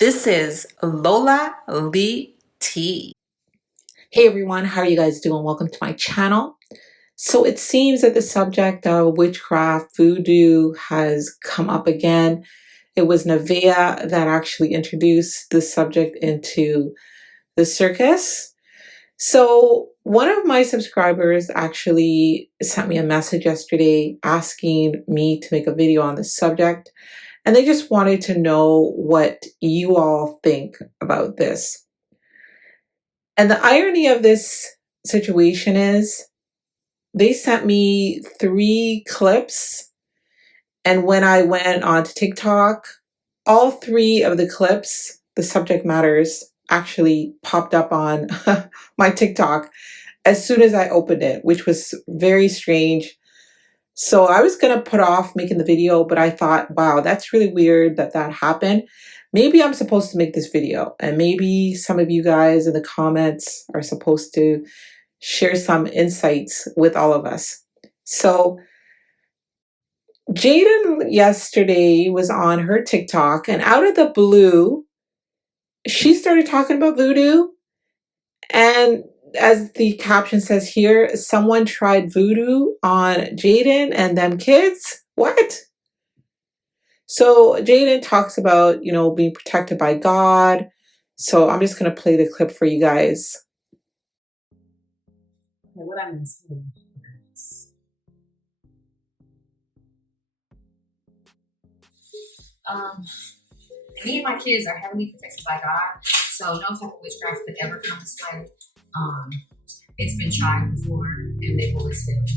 This is Lola Lee T. Hey everyone, how are you guys doing? Welcome to my channel. So it seems that the subject of witchcraft, voodoo has come up again. It was Neveah that actually introduced the subject into the circus. So one of my subscribers actually sent me a message yesterday asking me to make a video on this subject. And they just wanted to know what you all think about this. And the irony of this situation is they sent me 3 clips. And when I went onto TikTok, all 3 of the clips, the subject matters, actually popped up on my TikTok as soon as I opened it, which was very strange. So I was going to put off making the video, but I thought, wow, that's really weird that that happened. Maybe I'm supposed to make this video, and maybe some of you guys in the comments are supposed to share some insights with all of us. So Jaidyn yesterday was on her TikTok, and out of the blue, she started talking about voodoo. And as the caption says here, someone tried voodoo on Jaidyn and them kids. What? So Jaidyn talks about, being protected by God. So I'm just going to play the clip for you guys. Okay, what I'm going to say me and my kids are heavily protected by God, so no type of witchcraft could ever come this way. It's been tried before, and they've always failed.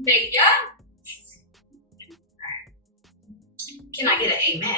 Neveah? Can I get an amen?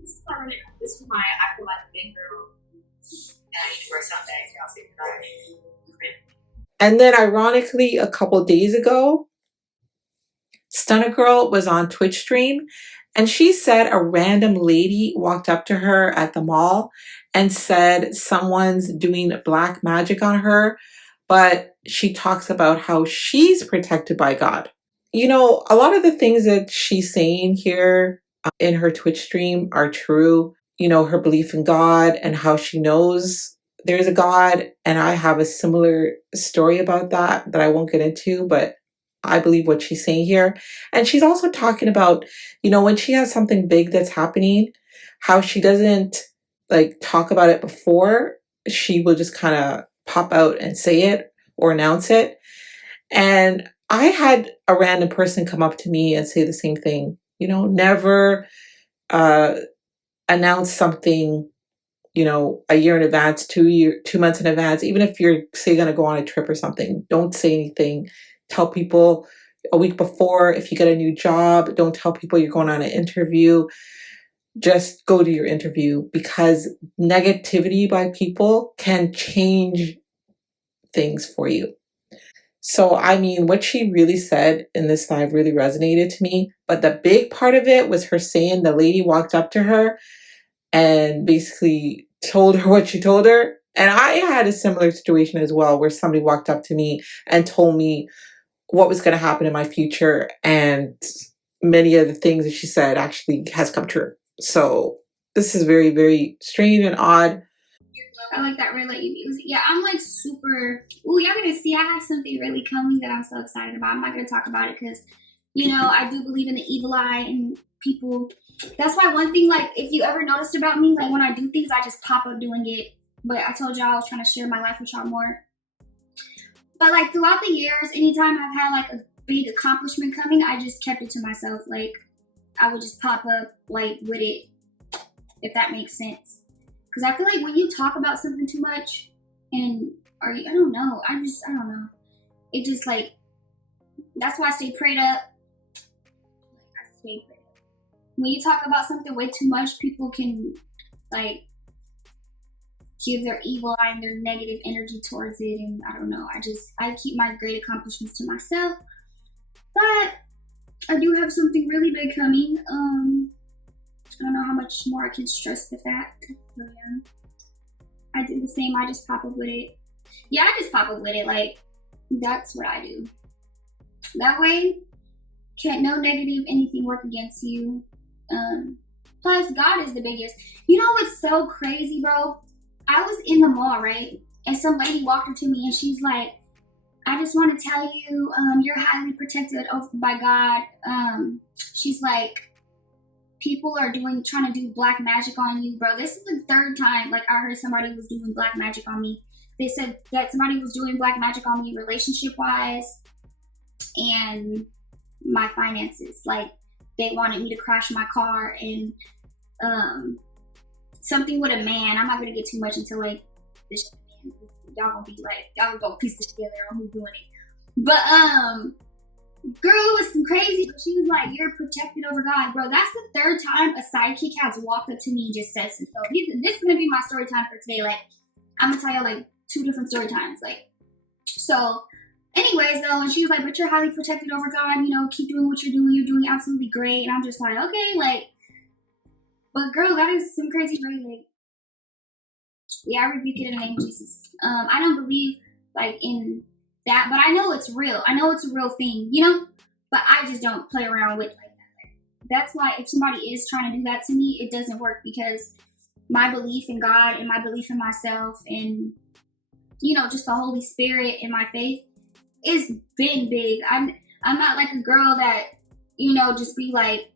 This is why I feel like a big girl, and I need to wear something back. Y'all see that? And then ironically, a couple days ago, Stunna Girl was on Twitch stream, and she said a random lady walked up to her at the mall and said someone's doing black magic on her, but she talks about how she's protected by God. A lot of the things that she's saying here in her Twitch stream are true. Her belief in God and how she knows there's a God. And I have a similar story about that I won't get into, but I believe what she's saying here. And she's also talking about, when she has something big that's happening, how she doesn't talk about it before. She will just kind of pop out and say it or announce it. And I had a random person come up to me and say the same thing, never announce something, a year in advance, 2 months in advance. Even if you're, say, going to go on a trip or something, don't say anything. Tell people a week before. If you get a new job, don't tell people you're going on an interview. Just go to your interview, because negativity by people can change things for you. So, what she really said in this live really resonated to me. But the big part of it was her saying the lady walked up to her and basically told her what she told her. And I had a similar situation as well, where somebody walked up to me and told me what was going to happen in my future. And many of the things that she said actually has come true. So this is very, very strange and odd. I like that red light music. Yeah, I'm super. Ooh, y'all gonna see I have something really coming that I'm so excited about. I'm not gonna talk about it because, I do believe in the evil eye and people. That's why one thing, if you ever noticed about me, when I do things, I just pop up doing it. But I told y'all I was trying to share my life with y'all more. But throughout the years, anytime I've had a big accomplishment coming, I just kept it to myself. I would just pop up with it, if that makes sense. Because I feel like when you talk about something too much, I don't know. It just that's why I stay prayed up. When you talk about something way too much, people can give their evil eye and their negative energy towards it. And I don't know. I keep my great accomplishments to myself. But I do have something really big coming. I don't know how much more I can stress the fact. So yeah, I do the same. I just pop up with it. Yeah, I just pop up with it. That's what I do. That way, Can't no negative anything work against you. Plus, God is the biggest. You know what's so crazy, bro? I was in the mall, right? And some lady walked up to me and she's like, I just want to tell you, you're highly protected by God. She's like, people are trying to do black magic on you, bro. This is the third time, like, I heard somebody was doing black magic on me. They said that somebody was doing black magic on me relationship-wise and my finances. Like, they wanted me to crash my car and something with a man. I'm not gonna get too much into like this man. Y'all gonna be like, y'all gonna piece this together on who's doing it. But girl, it was some crazy. She was like, you're protected over God, bro. That's the third time a sidekick has walked up to me and just said so. This is gonna be my story time for today. Like, I'm gonna tell y'all like 2 different story times. Like, so anyways though, and she was like, but you're highly protected over God, you know, keep doing what you're doing absolutely great. And I'm just like, okay, like, but girl, that is some crazy right? Like, yeah, I rebuke it in the name of Jesus. I don't believe like in that, but I know it's real. I know it's a real thing, you know, but I just don't play around with like that. That's why if somebody is trying to do that to me, it doesn't work, because my belief in God and my belief in myself and, you know, just the Holy Spirit and my faith is been big. I'm not like a girl that, you know, just be like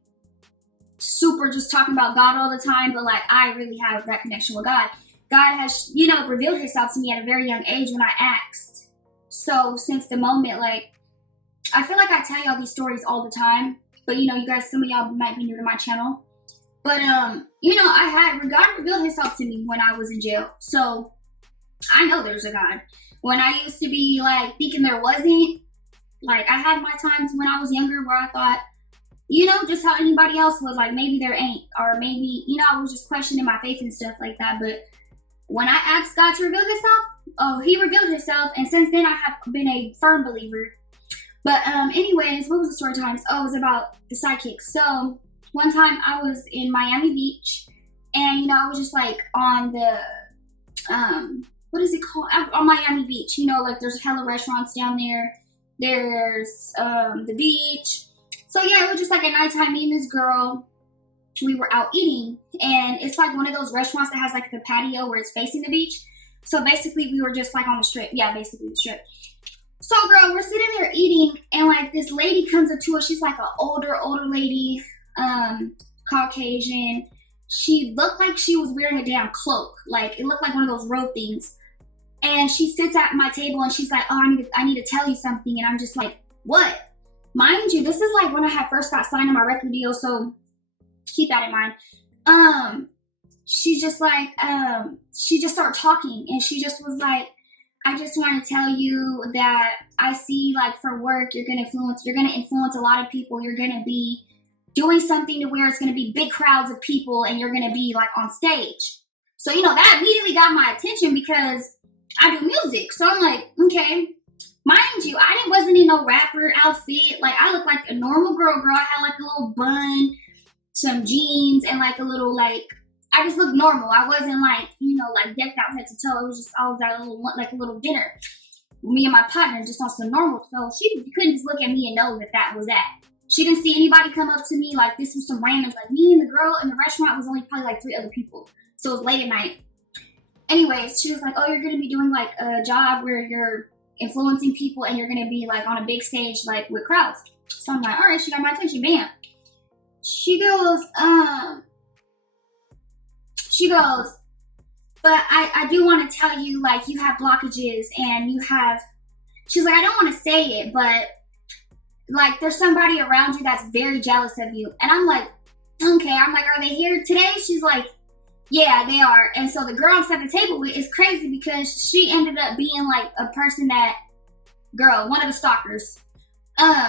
super just talking about God all the time, but like I really have that connection with God. God has, you know, revealed himself to me at a very young age when I asked. So since the moment, like, I feel like I tell y'all these stories all the time, but you know, you guys, some of y'all might be new to my channel. But you know, God revealed himself to me when I was in jail. So I know there's a God. When I used to be like thinking there wasn't, like I had my times when I was younger where I thought, you know, just how anybody else was, like maybe there ain't, or maybe, you know, I was just questioning my faith and stuff like that. But when I asked God to reveal himself, oh, he revealed himself, and since then I have been a firm believer. But anyways, what was the story times? Oh, it was about the sidekick. So one time I was in Miami Beach, and you know, I was just like on the what is it called, on Miami Beach, you know, like there's hella restaurants down there, there's the beach. So yeah, it was just like at nighttime, me and this girl, we were out eating, and it's like one of those restaurants that has like the patio where it's facing the beach. So basically we were just like on the strip. Yeah, basically the strip. So girl, we're sitting there eating, and like this lady comes up to us. She's like an older lady, Caucasian. She looked like she was wearing a damn cloak. Like it looked like one of those robe things. And she sits at my table and she's like, oh, I need to tell you something. And I'm just like, what? Mind you, this is like when I had first got signed on my record deal, so keep that in mind. She just like, she just started talking, and she just was like, I just want to tell you that I see, like, for work, you're gonna influence a lot of people. You're gonna be doing something to where it's gonna be big crowds of people, and you're gonna be like on stage. So, you know, that immediately got my attention because I do music. So I'm like, okay. Mind you, I wasn't in no rapper outfit. Like, I looked like a normal girl. I had like a little bun, some jeans, and like a little, like, I just looked normal. I wasn't like, you know, like decked out head to toe. It was just, I was at a little dinner. Me and my partner just on some normal. So she couldn't just look at me and know that was that. She didn't see anybody come up to me. Like, this was some randoms. Like, me and the girl in the restaurant was only probably like 3 other people. So it was late at night. Anyways, she was like, oh, you're going to be doing like a job where you're influencing people, and you're going to be like on a big stage, like with crowds. So I'm like, all right, she got my attention. Bam. She goes, but I do want to tell you, like, you have blockages, and she's like, I don't want to say it, but like there's somebody around you that's very jealous of you. And I'm like, okay. I'm like, are they here today? She's like, yeah, they are. And so the girl I'm sat at the table with is crazy because she ended up being like a person one of the stalkers.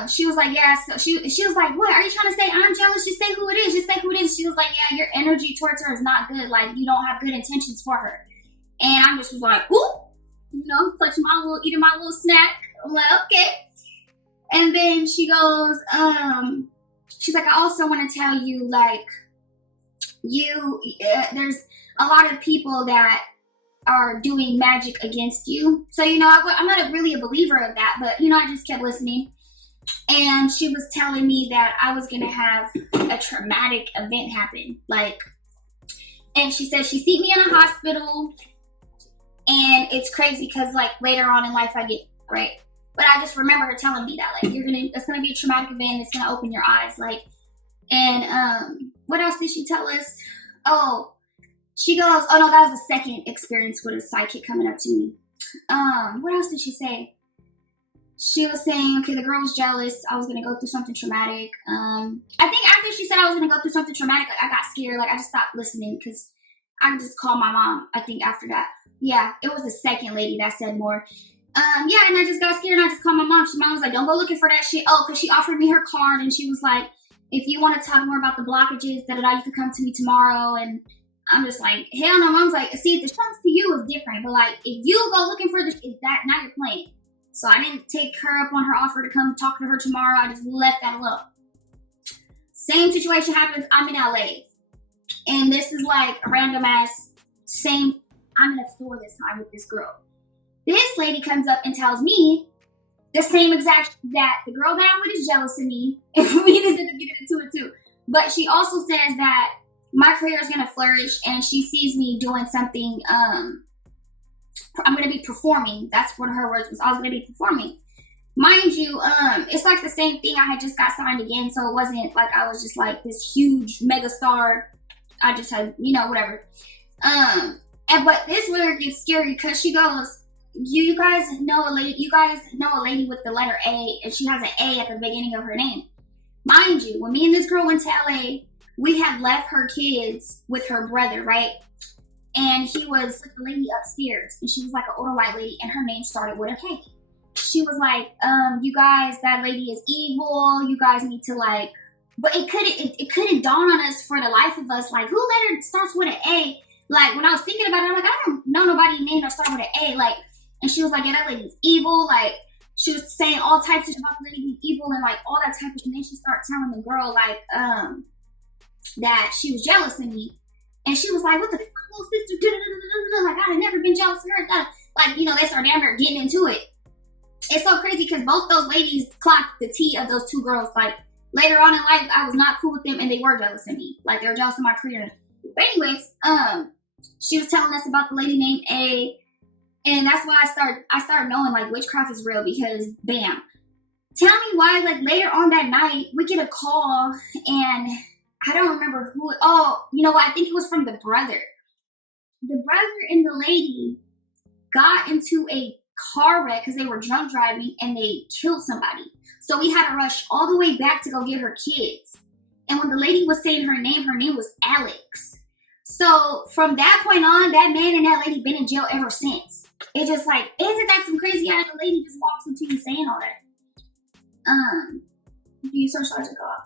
She was like, yeah. So she was like, what are you trying to say? I'm jealous. Just say who it is. She was like, yeah, your energy towards her is not good. Like, you don't have good intentions for her. And I just was like, ooh, you know, eating my little snack. I'm like, okay. And then she goes, she's like, I also want to tell you, like, there's a lot of people that are doing magic against you. So, you know, I'm not really a believer of that, but, you know, I just kept listening. And she was telling me that I was gonna have a traumatic event happen. Like, and she said she seen me in a hospital, and it's crazy because like later on in life I get right. But I just remember her telling me that like it's gonna be a traumatic event. It's gonna open your eyes. Like, and what else did she tell us? Oh, she goes, oh no, that was the second experience with a psychic coming up to me. What else did she say? She was saying, okay, the girl was jealous. I was going to go through something traumatic. I think after she said I was going to go through something traumatic, like, I got scared. Like, I just stopped listening because I just called my mom, I think, after that. Yeah, it was the second lady that said more. Yeah, and I just got scared and I just called my mom. Mom was like, don't go looking for that shit. Oh, because she offered me her card and she was like, if you want to talk more about the blockages, you could come to me tomorrow. And I'm just like, hell no. Mom's like, see, if this comes to you, it's different. But like, if you go looking for this, now you're playing. So I didn't take her up on her offer to come talk to her tomorrow. I just left that alone. Same situation happens. I'm in LA. And this is like a random ass I'm in a store this time with this girl. This lady comes up and tells me the same exact, that the girl that I'm with is jealous of me. And we just end up getting into it too. But she also says that my career is going to flourish and she sees me doing something, I'm going to be performing. That's what her words was. I was going to be performing. Mind you, it's like the same thing. I had just got signed again. So it wasn't like I was just like this huge mega star. I just had, whatever. But this where it gets scary because she goes, you guys know a lady with the letter A, and she has an A at the beginning of her name. Mind you, when me and this girl went to LA, we had left her kids with her brother, right? And he was with the lady upstairs, and she was like an older white lady, and her name started with a K. She was like, you guys, that lady is evil. You guys need to like, but it couldn't dawn on us for the life of us, like, who letter starts with an A? Like, when I was thinking about it, I'm like, I don't know nobody named that start with an A. Like, and she was like, yeah, that lady's evil. Like, she was saying all types of shit about the lady being evil and like all that type of shit. And then she started telling the girl like, that she was jealous of me. And she was like, what the fuck, little sister? Like, I had never been jealous of her. Like, they started damn near getting into it. It's so crazy because both those ladies clocked the tea of those two girls. Like, later on in life, I was not cool with them and they were jealous of me. Like, they were jealous of my career. But anyways, she was telling us about the lady named A. And that's why I started knowing, like, witchcraft is real because, bam. Tell me why, like, later on that night, we get a call and I don't remember who. Oh, you know what? I think it was from the brother. The brother and the lady got into a car wreck because they were drunk driving and they killed somebody. So we had to rush all the way back to go get her kids. And when the lady was saying her name was Alex. So from that point on, that man and that lady been in jail ever since. It's just like, isn't that some crazy ass lady just walks into you saying all that? Do you search Sergeant God?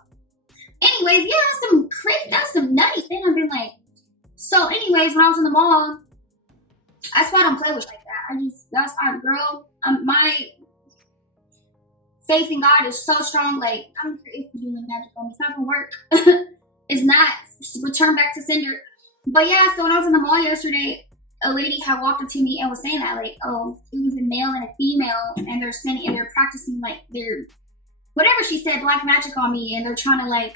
Anyways, yeah, that's some nutty thing. I've been like, so anyways, when I was in the mall, that's why I don't play with like that. Girl, my faith in God is so strong. Like, I don't care if you're doing magic on me. It's not gonna work. It's not. Return back to sender. But yeah, so when I was in the mall yesterday, a lady had walked up to me and was saying that, like, oh, it was a male and a female, and they're practicing, like, whatever she said, black magic on me, and they're trying to, like,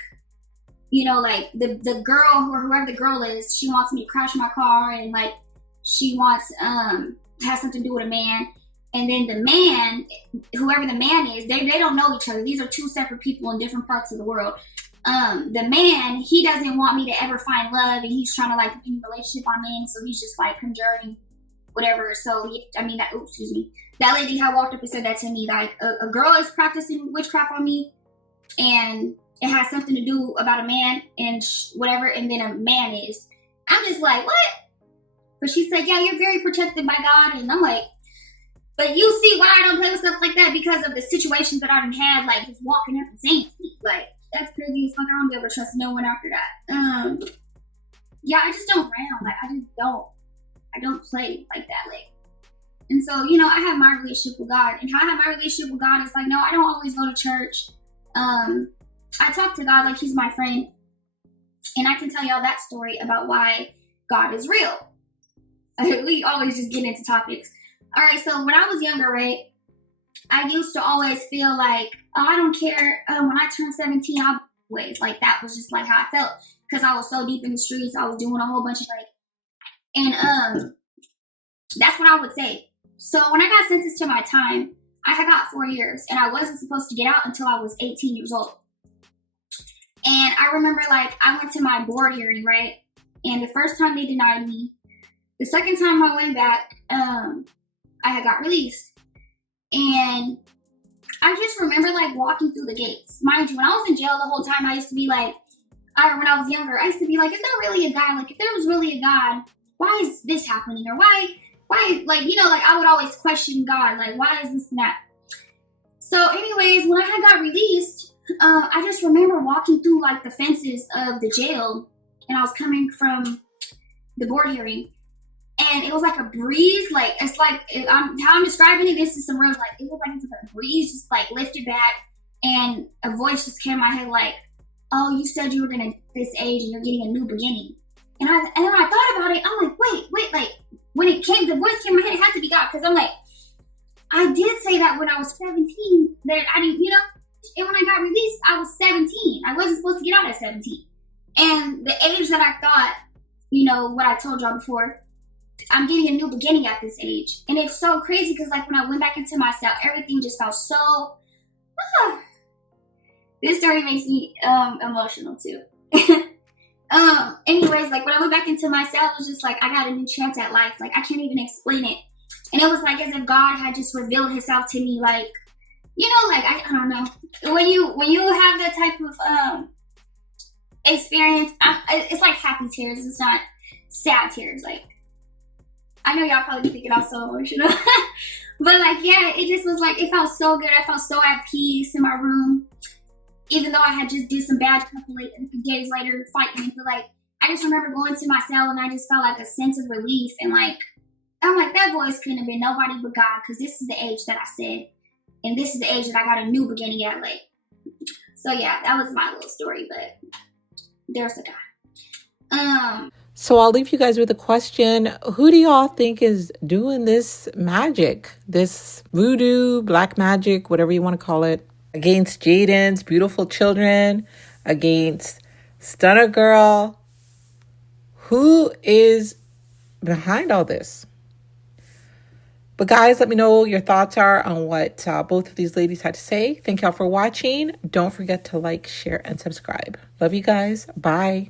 like, the girl, or whoever the girl is, she wants me to crash my car, and, like, she wants, has something to do with a man, and then the man, whoever the man is, they don't know each other. These are two separate people in different parts of the world. The man, he doesn't want me to ever find love, and he's trying to like continue a relationship on me, so he's just like conjuring whatever. So that lady had walked up and said that to me, like a girl is practicing witchcraft on me, and it has something to do about a man and whatever, and then a man is. I'm just like, what? But she said, yeah, you're very protected by God, and I'm like, but you see why I don't play with stuff like that, because of the situations that I've had, like just walking up and saying to me, like, that's crazy as fuck. I don't ever trust no one after that. Yeah, I just don't round. Like, I don't play like that. Like, and so, I have my relationship with God, and how I have my relationship with God is like, no, I don't always go to church. I talk to God like he's my friend, and I can tell y'all that story about why God is real. We always just get into topics. All right, so when I was younger, right, I used to always feel like, oh, I don't care. When I turn 17, I'll always like that was just like how I felt because I was so deep in the streets. I was doing a whole bunch of like, and that's what I would say. So when I got sentenced to my time, I had got 4 years, and I wasn't supposed to get out until I was 18 years old. And I remember like I went to my board hearing, right? And the first time they denied me. The second time I went back, I had got released. And I just remember like walking through the gates. Mind you, when I was in jail the whole time, I used to be like, when I was younger, I used to be like, is there really a God? Like, if there was really a God, why is this happening? Or why, like, you know, like I would always question God, like, why is this and that? So anyways, when I had got released, I just remember walking through like the fences of the jail, and I was coming from the board hearing, and it was like a breeze, like it's like how I'm describing it. This is some roads, like it was like it's like a breeze just like lifted back, and a voice just came in my head like, "Oh, you said you were gonna this age, and you're getting a new beginning." And when I thought about it, I'm like, wait, like when it came, the voice came in my head. It had to be God, because I'm like, I did say that when I was 17 that I didn't, you know. And when I got released, I was 17. I wasn't supposed to get out at 17. And the age that I thought, you know, what I told y'all before, I'm getting a new beginning at this age. And it's so crazy because like when I went back into my cell, everything just felt so, this story makes me emotional too. Anyways, like when I went back into my cell, it was just like, I got a new chance at life. Like I can't even explain it. And it was like as if God had just revealed himself to me, like, you know, like I don't know. When you have that type of experience, it's like happy tears. It's not sad tears. Like I know y'all probably thinking I'm so emotional, but like yeah, it just was like it felt so good. I felt so at peace in my room, even though I had just did some bad couple days later fighting. But like I just remember going to my cell and I just felt like a sense of relief, and like I'm like that voice couldn't have been nobody but God, because this is the age that I said. And this is the age that I got a new beginning at, like. So yeah, that was my little story, but there's a God. So I'll leave you guys with a question. Who do y'all think is doing this magic, this voodoo, black magic, whatever you want to call it, against Jaidyn's beautiful children, against Stunna Girl? Who is behind all this? But guys, let me know your thoughts are on what both of these ladies had to say. Thank y'all for watching. Don't forget to like, share, and subscribe. Love you guys. Bye.